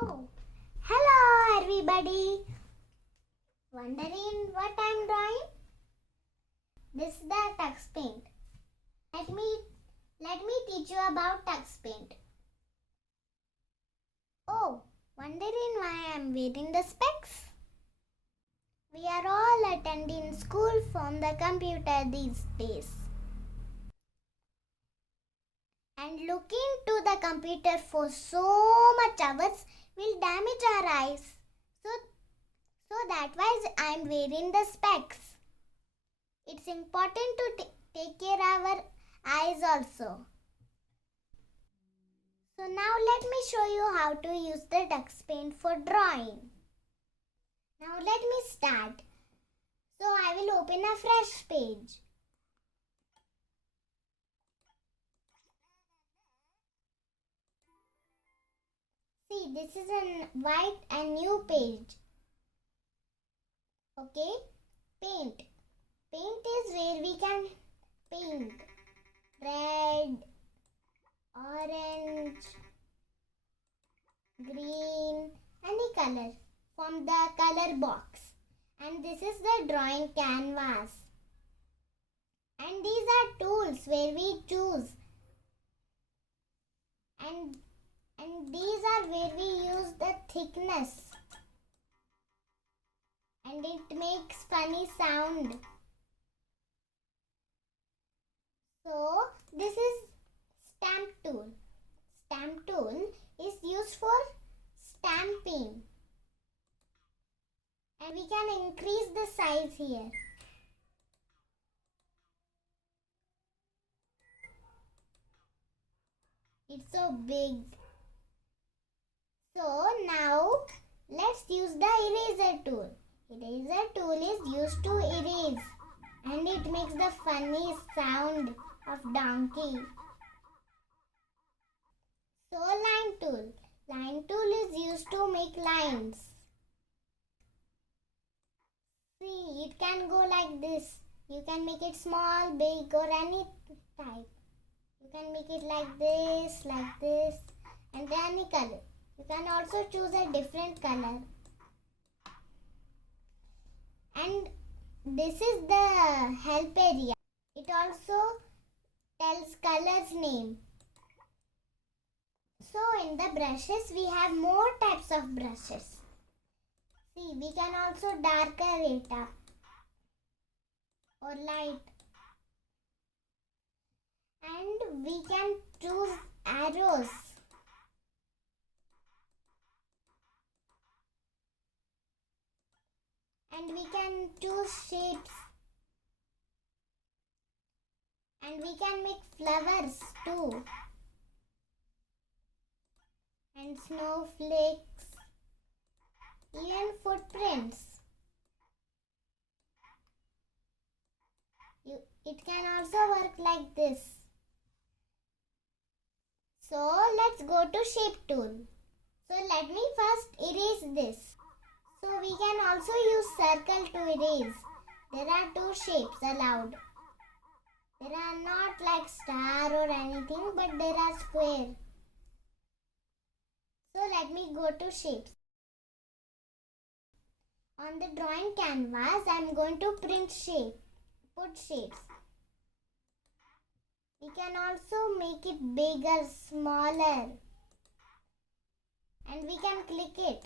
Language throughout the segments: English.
Oh, hello everybody. Wondering what I'm drawing? This is the Tux Paint. Let me teach you about Tux Paint. Oh, wondering why I'm wearing the specs? We are all attending school from the computer these days. And looking to the computer for so much hours will damage our eyes. So that why I'm wearing the specs. It's important to take care of our eyes also. So now let me show you how to use the Tux Paint for drawing. Now let me start. So I will open a fresh page. See, this is a white and new page. Okay, paint. Paint is where we can paint red, orange, green, any color from the color box. And this is the drawing canvas. And these are tools where we choose. And these are where we use the thickness. And it makes funny sound. So this is stamp tool. Stamp tool is used for stamping. And we can increase the size here. It's so big. So now let's use the eraser tool. Eraser tool is used to erase and it makes the funny sound of donkey. So line tool. Line tool is used to make lines. See, it can go like this. You can make it small, big or any type. You can make it like this, and any color. You can also choose a different color. And this is the help area. It also tells colors name. So in the brushes we have more types of brushes. See, we can also darker it up or light. And we can choose arrows. And we can choose shapes. And we can make flowers too. And snowflakes. Even footprints. It can also work like this. So let's go to shape tool. So let me first erase this. So we can also use circle to erase. There are two shapes allowed. There are not like star or anything, but there are square. So let me go to shapes. On the drawing canvas, I am going to put shapes. We can also make it bigger, smaller. And we can click it.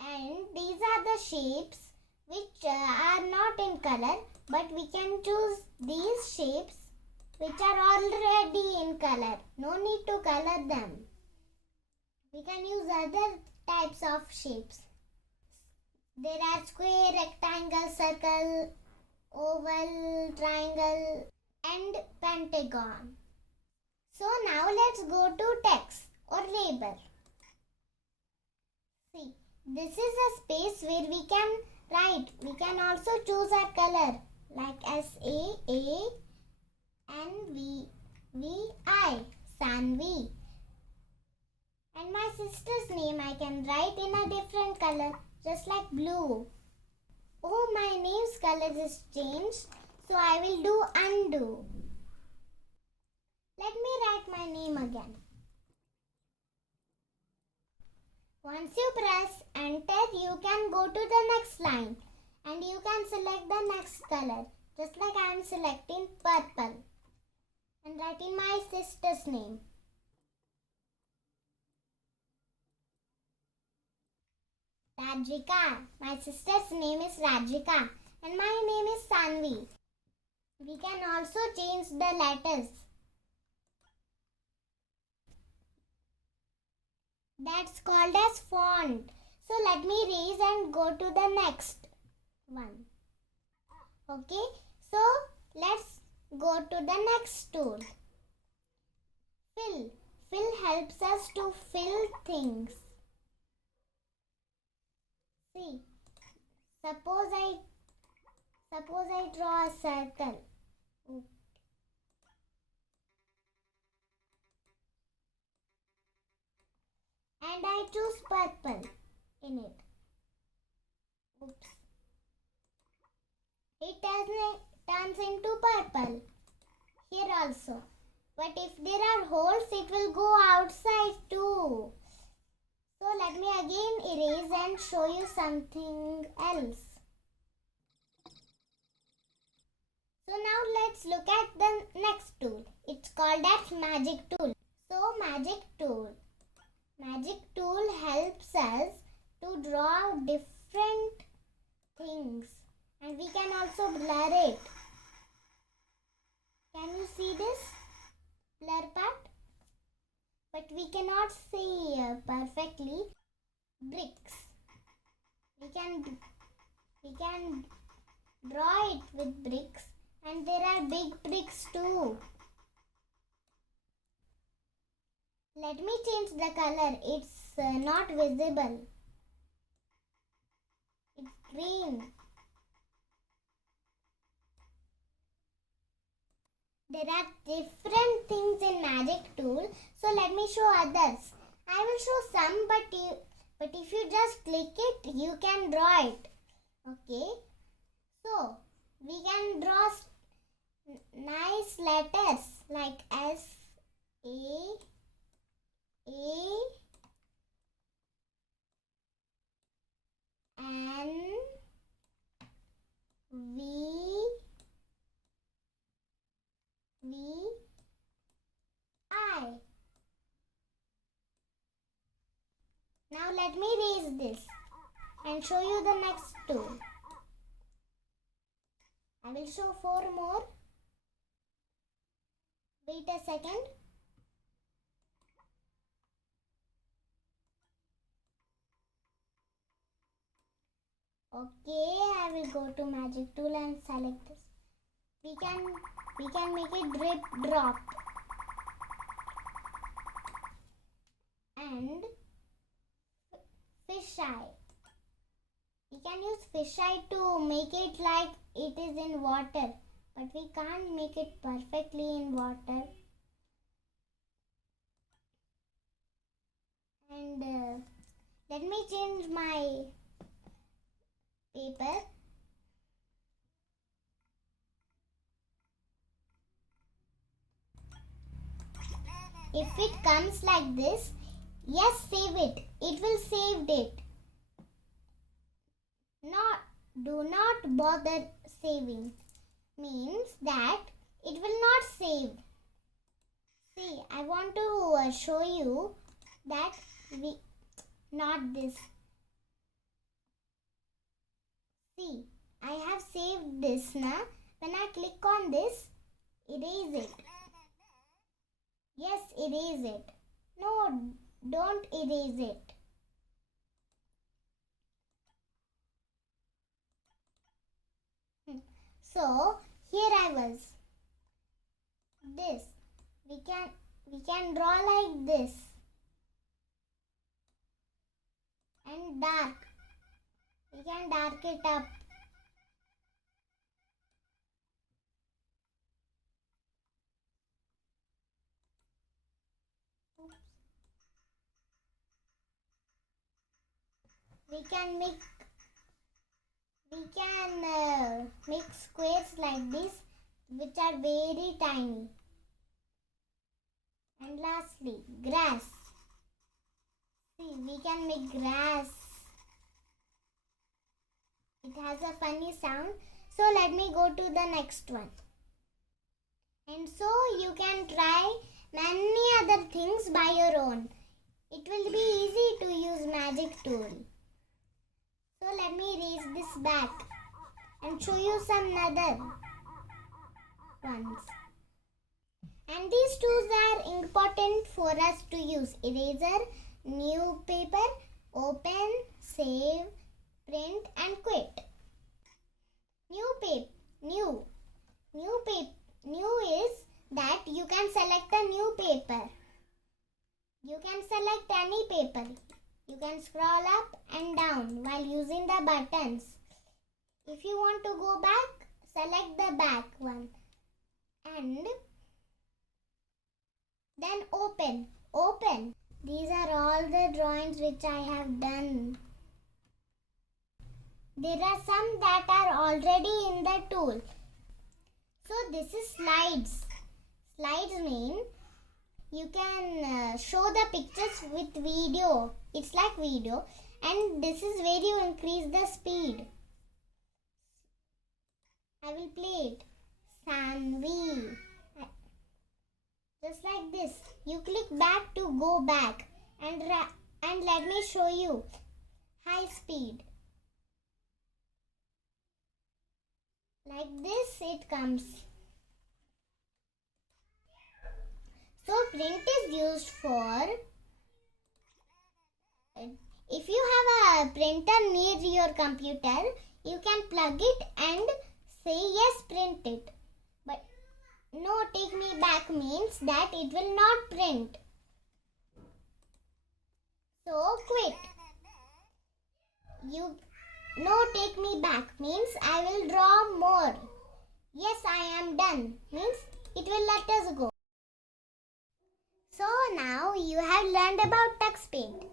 And these are the shapes which are not in color, but we can choose these shapes which are already in color. No need to color them. We can use other types of shapes. There are square, rectangle, circle, oval, triangle and pentagon. So now let's go to text or label. See, this is a space where we can write. We can also choose a color like Saanvi, Saanvi. And my sister's name I can write in a different color, just like blue. Oh, my name's color is changed, so I will do undo. Let me write my name again. Once you press enter, you can go to the next line and you can select the next color. Just like I am selecting purple and writing my sister's name. Rajika. My sister's name is Rajika and my name is Saanvi. We can also change the letters. That's called as font. So let me erase and go to the next one. Okay, so let's go to the next tool. Fill. Fill helps us to fill things. See, suppose I draw a circle. And I choose purple in it. Oops. It turns into purple here also. But if there are holes, it will go outside too. So let me again erase and show you something else. So now let's look at the next tool. It's called as magic tool. So magic tool helps us to draw different things and we can also blur it. Can you see this blur part? But we cannot see perfectly. Bricks. We can draw it with bricks and there are big bricks too. Let me change the color. It's not visible. It's green. There are different things in magic tool. So let me show others. I will show some, but if you just click it, you can draw it. Okay. So we can draw nice letters like S, A, N, V, I. Now let me erase this and show you the next tool. I will show 4 more. Wait a second. Okay, I will go to magic tool and select this. We can make it drip drop and fish eye. We can use fish eye to make it like it is in water, but we can't make it perfectly in water. And let me change my paper. If it comes like this, yes, save it. It will save it. Do not bother saving. Means that it will not save. See, I want to show you that not this. See, I have saved this now. When I click on this, erase it. Yes, erase it. No, don't erase it. So here I was. This we can draw like this and dark. We can dark it up. Oops. We can make squares like this, which are very tiny. And lastly, grass. See, See, we can make grass. It has a funny sound. So let me go to the next one. And so you can try many other things by your own. It will be easy to use magic tool. So let me raise this back and show you some other ones. And these tools are important for us to use. Eraser, new paper, open, save, print and quit. New is that you can select a new paper. You can select any paper. You can scroll up and down while using the buttons. If you want to go back, select the back one. And then open. These are all the drawings which I have done. There are some that are already in the tool. So this is slides. Slides mean you can show the pictures with video. It's like video, and this is where you increase the speed. I will play it. Saanvi. Just like this. You click back to go back, and let me show you. High speed. Like this it comes. So print is used for, if you have a printer near your computer, you can plug it and say yes, print it. But no, take me back means that it will not print. So quit. No, take me back means I will draw more. Yes, I am done means it will let us go. So now you have learned about Tux Paint.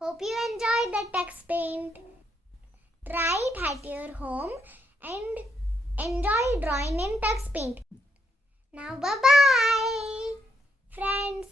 Hope you enjoyed the Tux Paint. Try it at your home and enjoy drawing in Tux Paint. Now bye-bye, friends.